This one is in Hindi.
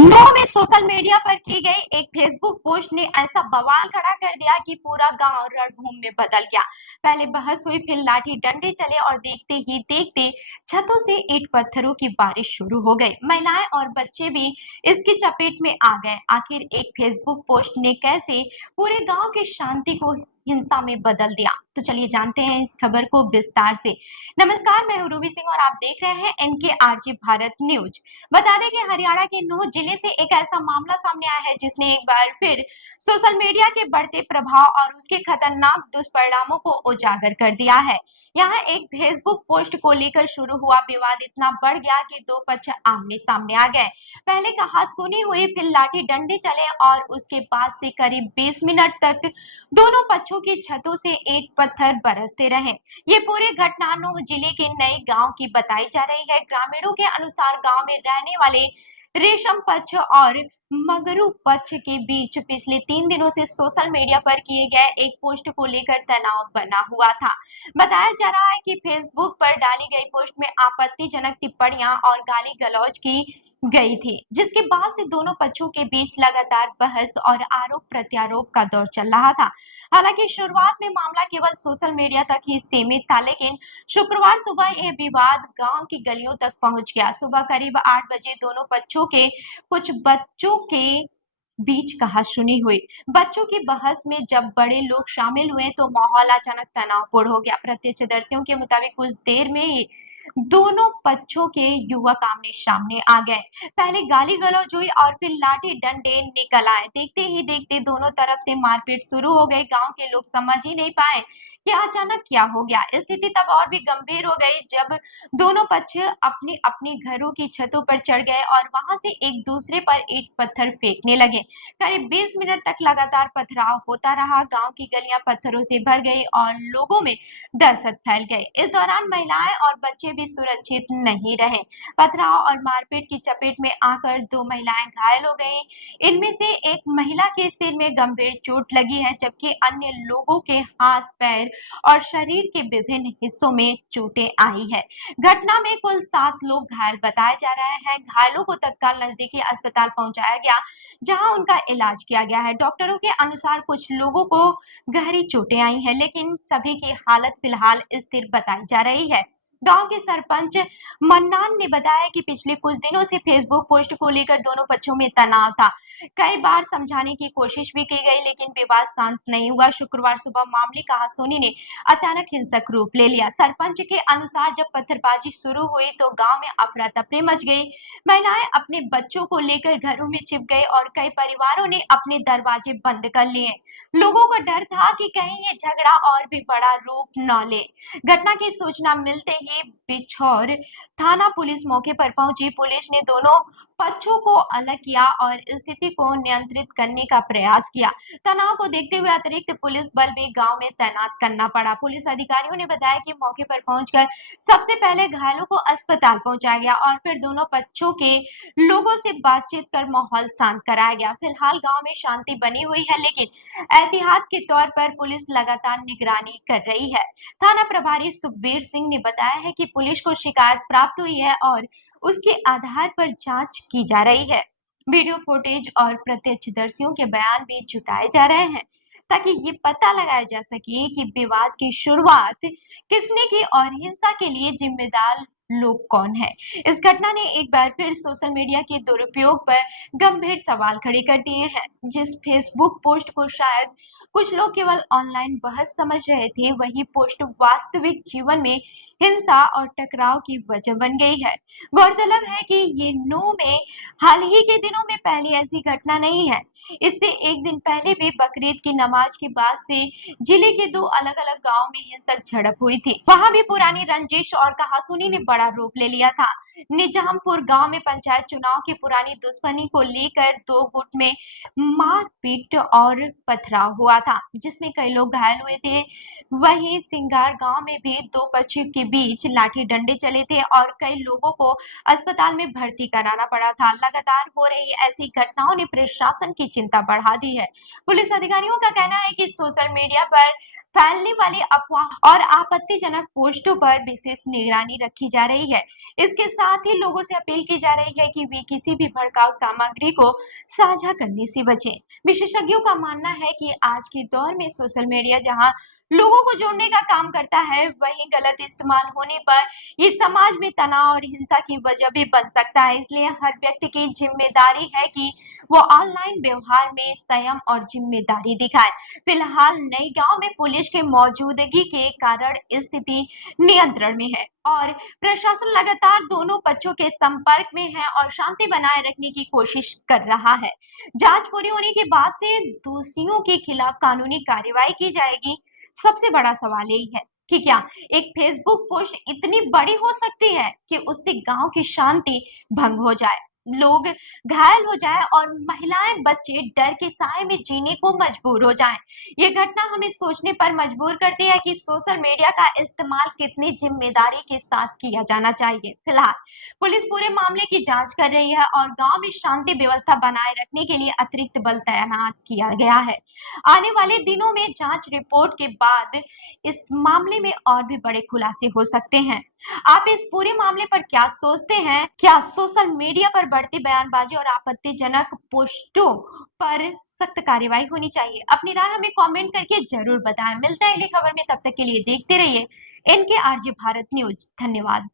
नो में सोशल मीडिया पर की गई एक फेसबुक पोस्ट ने ऐसा बवाल खड़ा कर दिया कि पूरा गांव रणभूमि में बदल गया। पहले बहस हुई, फिर लाठी डंडे चले और देखते ही देखते छतों से ईंट पत्थरों की बारिश शुरू हो गई। महिलाएं और बच्चे भी इसकी चपेट में आ गए। आखिर एक फेसबुक पोस्ट ने कैसे पूरे गांव की शांति को हिंसा में बदल दिया, तो चलिए जानते हैं इस खबर को विस्तार से। नमस्कार, मैं हूं रूबी सिंह और आप देख रहे हैं एनके आरजी भारत न्यूज। बता दें कि हरियाणा के नूह जिले से एक ऐसा मामला सामने आया है जिसने एक बार फिर सोशल मीडिया के बढ़ते प्रभाव और उसके खतरनाक दुष्परिणामों को उजागर कर दिया है। यहाँ एक फेसबुक पोस्ट को लेकर शुरू हुआ विवाद इतना बढ़ गया कि दो पक्ष आमने सामने आ गए। पहले कहा सुनी हुई, फिर लाठी डंडे चले और उसके बाद से करीब 20 मिनट तक दोनों पक्षों की छतों से ईंट पत्थर बरसते रहे। ये पूरी घटना नूह जिले के नए गांव की बताई जा रही है। ग्रामीणों के अनुसार गांव में रहने वाले रेशम पक्ष और मगरू पक्ष के बीच पिछले 3 दिनों से सोशल मीडिया पर किए गए एक पोस्ट को लेकर तनाव बना हुआ था। बताया जा रहा है कि फेसबुक पर डाली गई पोस्ट में आपत्तिजनक टिप्पणियां और गाली गलौज की गई थी, जिसके बाद से दोनों पक्षों के बीच लगातार बहस और आरोप प्रत्यारोप का दौर चल रहा था। हालांकि शुरुआत में मामला केवल सोशल मीडिया तक ही सीमित था, लेकिन शुक्रवार सुबह यह विवाद गांव की गलियों तक पहुंच गया। सुबह करीब 8 बजे दोनों पक्षों के कुछ बच्चों के बीच कहासुनी हुई। बच्चों की बहस में जब बड़े लोग शामिल हुए तो माहौल अचानक तनावपूर्ण हो गया। प्रत्यक्षदर्शियों के मुताबिक कुछ देर में ही दोनों पक्षों के युवक आमने सामने आ गए। पहले गाली गलौज हुई और फिर लाठी डंडे निकल आए। देखते ही देखते दोनों तरफ से मारपीट शुरू हो गई। गांव के लोग समझ ही नहीं पाए कि अचानक क्या हो गया। स्थिति तब और भी गंभीर हो गई जब दोनों पक्ष अपनी अपनी घरों की छतों पर चढ़ गए और वहां से एक दूसरे पर ईंट पत्थर फेंकने लगे। करीब 20 मिनट तक लगातार पथराव होता रहा। गांव की गलियां पत्थरों से भर गई और लोगों में दहशत फैल गई। इस दौरान महिलाएं और बच्चे भी सुरक्षित नहीं रहे। पथराव और मारपीट की चपेट में आकर 2 महिलाएं घायल हो गईं। इनमें से एक महिला के सिर में गंभीर चोट लगी है, जबकि अन्य लोगों के हाथ, पैर और शरीर के विभिन्न हिस्सों में चोटें आई है। घटना में कुल 7 लोग घायल बताए जा रहे हैं। घायलों को तत्काल नजदीकी अस्पताल पहुंचाया गया, जहां उनका इलाज किया गया है। डॉक्टरों के अनुसार कुछ लोगों को गहरी चोटें आई हैं, लेकिन सभी की हालत फिलहाल स्थिर बताई जा रही है। गांव के सरपंच मन्नान ने बताया कि पिछले कुछ दिनों से फेसबुक पोस्ट को लेकर दोनों पक्षों में तनाव था। कई बार समझाने की कोशिश भी की गई, लेकिन विवाद शांत नहीं हुआ। शुक्रवार सुबह मामले कहासुनी ने अचानक हिंसक रूप ले लिया। सरपंच के अनुसार जब पत्थरबाजी शुरू हुई तो गांव में अफरा तफरी मच गई। महिलाएं अपने बच्चों को लेकर घरों में छिप गई और कई परिवारों ने अपने दरवाजे बंद कर लिए। लोगों को डर था कि कहीं ये झगड़ा और भी बड़ा रूप न ले। घटना की सूचना मिलते ही बिछौर थाना पुलिस मौके पर पहुंची। पुलिस ने दोनों पक्षों को अलग किया और स्थिति को नियंत्रित करने का प्रयास किया। तनाव को देखते हुए अतिरिक्त पुलिस बल भी गांव में तैनात करना पड़ा। पुलिस अधिकारियों ने बताया कि मौके पर पहुंचकर सबसे पहले घायलों को अस्पताल पहुंचाया गया और फिर दोनों पक्षों के लोगों से बातचीत कर माहौल शांत कराया गया। फिलहाल गांव में शांति बनी हुई है, लेकिन एहतियात के तौर पर पुलिस लगातार निगरानी कर रही है। थाना प्रभारी सुखबीर सिंह ने बताया है कि पुलिस को शिकायत प्राप्त हुई है और उसके आधार पर जांच की जा रही है। वीडियो फुटेज और प्रत्यक्षदर्शियों के बयान भी जुटाए जा रहे हैं, ताकि ये पता लगाया जा सके कि विवाद की शुरुआत किसने की और हिंसा के लिए जिम्मेदार लोग कौन है। इस घटना ने एक बार फिर सोशल मीडिया के दुरुपयोग पर गंभीर सवाल खड़े कर दिए हैं। जिस फेसबुक पोस्ट को शायद कुछ लोग केवल ऑनलाइन बहस समझ रहे थे, वही पोस्ट वास्तविक जीवन में हिंसा और टकराव की वजह बन गई है। गौरतलब है कि ये नूह में हाल ही के दिनों में पहली ऐसी घटना नहीं है। इससे एक दिन पहले भी बकरीद की नमाज के बाद से जिले के 2 अलग-अलग गांव में हिंसक झड़प हुई थी। वहां भी पुरानी रंजिश और कहासुनी ने बड़ा रूप ले लिया था। निजामपुर गांव में पंचायत चुनाव की पुरानी दुश्मनी को लेकर 2 गुट में मारपीट और पथराव हुआ था, जिसमें कई लोग घायल हुए थे। वहीं सिंगार गांव में भी 2 पक्षों के बीच लाठी डंडे चले थे और कई लोगों को अस्पताल में भर्ती कराना पड़ा था। लगातार हो रही ऐसी घटनाओं ने प्रशासन की चिंता बढ़ा दी है। पुलिस अधिकारियों का कहना है कि सोशल मीडिया पर फैलने वाली अफवाह और आपत्तिजनक पोस्टों पर विशेष निगरानी रखी जा रही है। इसके साथ ही लोगों से अपील की जा रही है कि वे किसी भी भड़काऊ सामग्री को साझा करने से बचें। विशेषज्ञों का मानना है कि आज के दौर में सोशल मीडिया जहां लोगों को जोड़ने का काम करता है, वहीं गलत इस्तेमाल होने पर ये समाज में तनाव और हिंसा की वजह भी बन सकता है। इसलिए हर व्यक्ति की जिम्मेदारी है कि वो ऑनलाइन व्यवहार में संयम और जिम्मेदारी दिखाए। फिलहाल नई गांव में पुलिस के मौजूदगी के कारण स्थिति नियंत्रण में है और प्रशासन लगातार दोनों पक्षों के संपर्क में है और शांति बनाए रखने की कोशिश कर रहा है। जांच पूरी होने के बाद से दोषियों के खिलाफ कानूनी कार्रवाई की जाएगी। सबसे बड़ा सवाल यही है कि क्या एक फेसबुक पोस्ट इतनी बड़ी हो सकती है कि उससे गांव की शांति भंग हो जाए, लोग घायल हो जाएं और महिलाएं बच्चे डर के साए में जीने को मजबूर हो जाएं। ये घटना हमें सोचने पर मजबूर करती है कि सोशल मीडिया का इस्तेमाल कितनी जिम्मेदारी के साथ किया जाना चाहिए। फिलहाल पुलिस पूरे मामले की जांच कर रही है और गांव में शांति व्यवस्था बनाए रखने के लिए अतिरिक्त बल तैनात किया गया है। आने वाले दिनों में जांच रिपोर्ट के बाद इस मामले में और भी बड़े खुलासे हो सकते हैं। आप इस पूरे मामले पर क्या सोचते हैं? क्या सोशल मीडिया पर बढ़ती बयानबाजी और आपत्तिजनक पोस्टों पर सख्त कार्रवाई होनी चाहिए? अपनी राय हमें कमेंट करके जरूर बताएं। मिलते हैं अगली खबर में, तब तक के लिए देखते रहिए इनके आरजे भारत न्यूज। धन्यवाद।